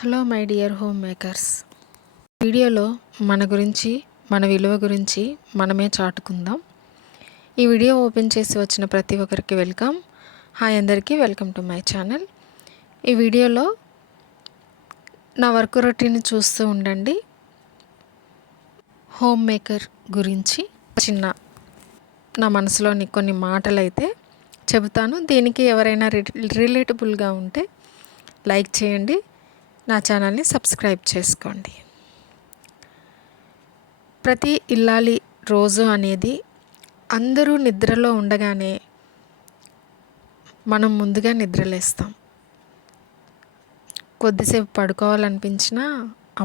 Hello my dear home makers. వీడియోలో మన గురించి, మన విలువ గురించి మనమే చాటుకుందాం. ఈ వీడియో ఓపెన్ చేసి వచ్చిన ప్రతి ఒక్కరికి వెల్కమ్. హాయ్ అందరికీ, వెల్కమ్ టు మై ఛానల్. ఈ వీడియోలో నా వర్క్ రొటీన్ చూస్తూ ఉండండి. హోమ్ మేకర్ గురించి నా మనసులోని కొన్ని మాటలు అయితే చెబుతాను. దీనికి ఎవరైనా రిలేటబుల్గా ఉంటే లైక్ చేయండి, నా ఛానల్ని సబ్స్క్రైబ్ చేసుకోండి. ప్రతి ఇల్లాలి రోజు అనేది అందరూ నిద్రలో ఉండగానే మనం ముందుగా నిద్రలేస్తాం. కొద్దిసేపు పడుకోవాలనిపించినా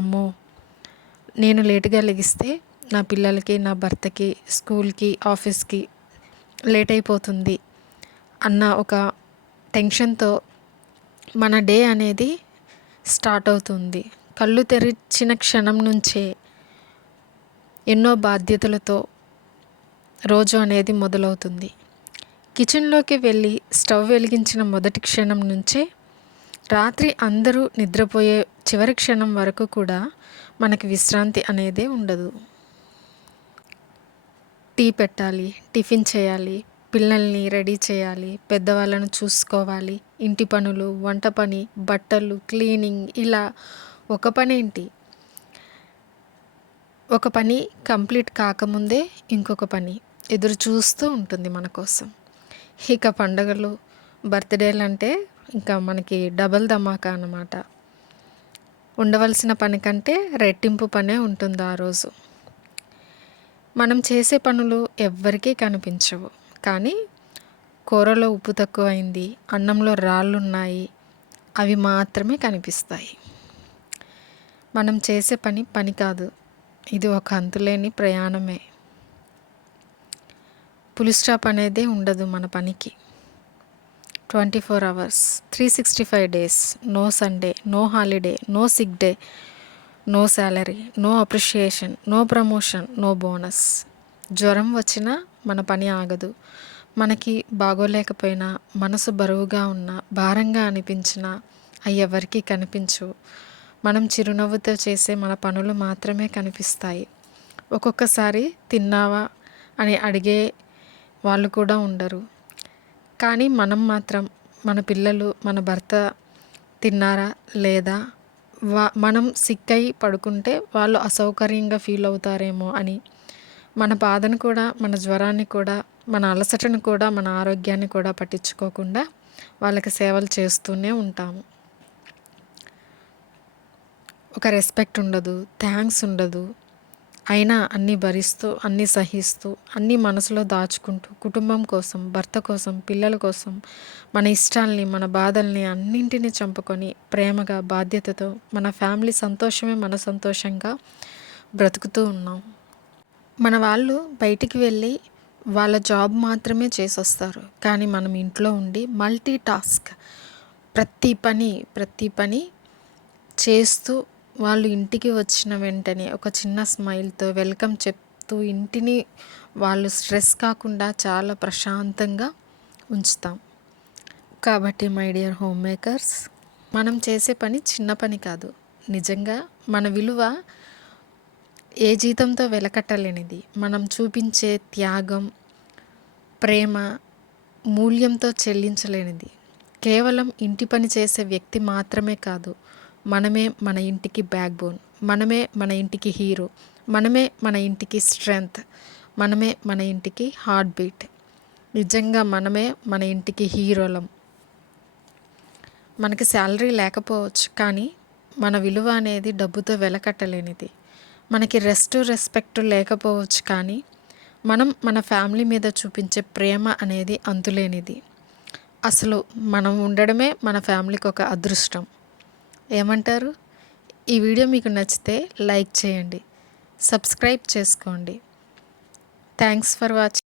అమ్మో నేను లేటుగా లెగిస్తే నా పిల్లలకి, నా భర్తకి, స్కూల్కి, ఆఫీస్కి లేట్ అయిపోతుంది అన్న ఒక టెన్షన్తో మన డే అనేది స్టార్ట్ అవుతుంది. కళ్ళు తెరిచిన క్షణం నుంచే ఎన్నో బాధ్యతలతో రోజు అనేది మొదలవుతుంది. కిచెన్లోకి వెళ్ళి స్టవ్ వెలిగించిన మొదటి క్షణం నుంచే రాత్రి అందరూ నిద్రపోయే చివరి క్షణం వరకు కూడా మనకి విశ్రాంతి అనేది ఉండదు. టీ పెట్టాలి, టిఫిన్ చేయాలి, పిల్లల్ని రెడీ చేయాలి, పెద్దవాళ్ళను చూసుకోవాలి, ఇంటి పనులు, వంట పని, బట్టలు, క్లీనింగ్, ఇలా ఒక పనేంటి, ఒక పని కంప్లీట్ కాకముందే ఇంకొక పని ఎదురు చూస్తూ ఉంటుంది మన కోసం. ఇక పండుగలు, బర్త్డేలు అంటే ఇంకా మనకి డబల్ ధమాకా అన్నమాట. ఉండవలసిన పని కంటే రెట్టింపు పనే ఉంటుంది ఆ రోజు. మనం చేసే పనులు ఎవ్వరికీ కనిపించవు, కానీ కూరలో ఉప్పు తక్కువైంది, అన్నంలో రాళ్ళున్నాయి, అవి మాత్రమే కనిపిస్తాయి. మనం చేసే పని కాదు, ఇది ఒక అంతులేని ప్రయాణమే. పులి స్టాప్ అనేదే ఉండదు మన పనికి. 24 hours, 365 days, no Sunday, no holiday, no sick day, no salary, no appreciation, no promotion, no bonus. జ్వరం వచ్చినా మన పని ఆగదు. మనకి బాగోలేకపోయినా, మనసు బరువుగా ఉన్నా, భారంగా అనిపించినా అవి ఎవరికీ కనిపించవు. మనం చిరునవ్వుతో చేసే మన పనులు మాత్రమే కనిపిస్తాయి. ఒక్కొక్కసారి తిన్నావా అని అడిగే వాళ్ళు కూడా ఉండరు, కానీ మనం మాత్రం మన పిల్లలు, మన భర్త తిన్నారా లేదా, మనం సిక్ అయి పడుకుంటే వాళ్ళు అసౌకర్యంగా ఫీల్ అవుతారేమో అని మన బాధను కూడా, మన జ్వరాన్ని కూడా, మన అలసటను కూడా, మన ఆరోగ్యాన్ని కూడా పట్టించుకోకుండా వాళ్ళకి సేవలు చేస్తూనే ఉంటాము. ఒక రెస్పెక్ట్ ఉండదు, థ్యాంక్స్ ఉండదు. అయినా అన్నీ భరిస్తూ, అన్నీ సహిస్తూ, అన్నీ మనసులో దాచుకుంటూ, కుటుంబం కోసం, భర్త కోసం, పిల్లల కోసం, మన ఇష్టాల్ని, మన బాధల్ని అన్నింటినీ చంపుకొని ప్రేమగా, బాధ్యతతో మన ఫ్యామిలీ సంతోషమే మన సంతోషంగా బ్రతుకుతూ ఉన్నాం. మన వాళ్ళు బయటికి వెళ్ళి వాళ్ళ జాబ్ మాత్రమే చేసొస్తారు, కానీ మనం ఇంట్లో ఉండి మల్టీ టాస్క్ ప్రతి పని చేస్తూ వాళ్ళు ఇంటికి వచ్చిన వెంటనే ఒక చిన్న స్మైల్తో వెల్కమ్ చెప్తూ ఇంటిని వాళ్ళు స్ట్రెస్ కాకుండా చాలా ప్రశాంతంగా ఉంచుతాం. కాబట్టి మై డియర్ హోమ్ మేకర్స్, మనం చేసే పని చిన్న పని కాదు. నిజంగా మన విలువ ఏ జీతంతో వెలకట్టలేనిది. మనం చూపించే త్యాగం, ప్రేమ మూల్యంతో చెల్లించలేనిది. కేవలం ఇంటి పని చేసే వ్యక్తి మాత్రమే కాదు, మనమే మన ఇంటికి బ్యాక్ బోన్, మనమే మన ఇంటికి హీరో, మనమే మన ఇంటికి స్ట్రెంగ్త్, మనమే మన ఇంటికి హార్ట్ బీట్. నిజంగా మనమే మన ఇంటికి హీరోలం. మనకి శాలరీ లేకపోవచ్చు, కానీ మన విలువ అనేది డబ్బుతో వెలకట్టలేనిది. మనకి రెస్పెక్ట్ లేకపోవచ్చు, కానీ మనం మన ఫ్యామిలీ మీద చూపించే ప్రేమ అనేది అంతులేనిది. అసలు మనం ఉండడమే మన ఫ్యామిలీకి ఒక అదృష్టం. ఏమంటారు? ఈ వీడియో మీకు నచ్చితే లైక్ చేయండి, సబ్స్క్రైబ్ చేసుకోండి. Thanks for watching.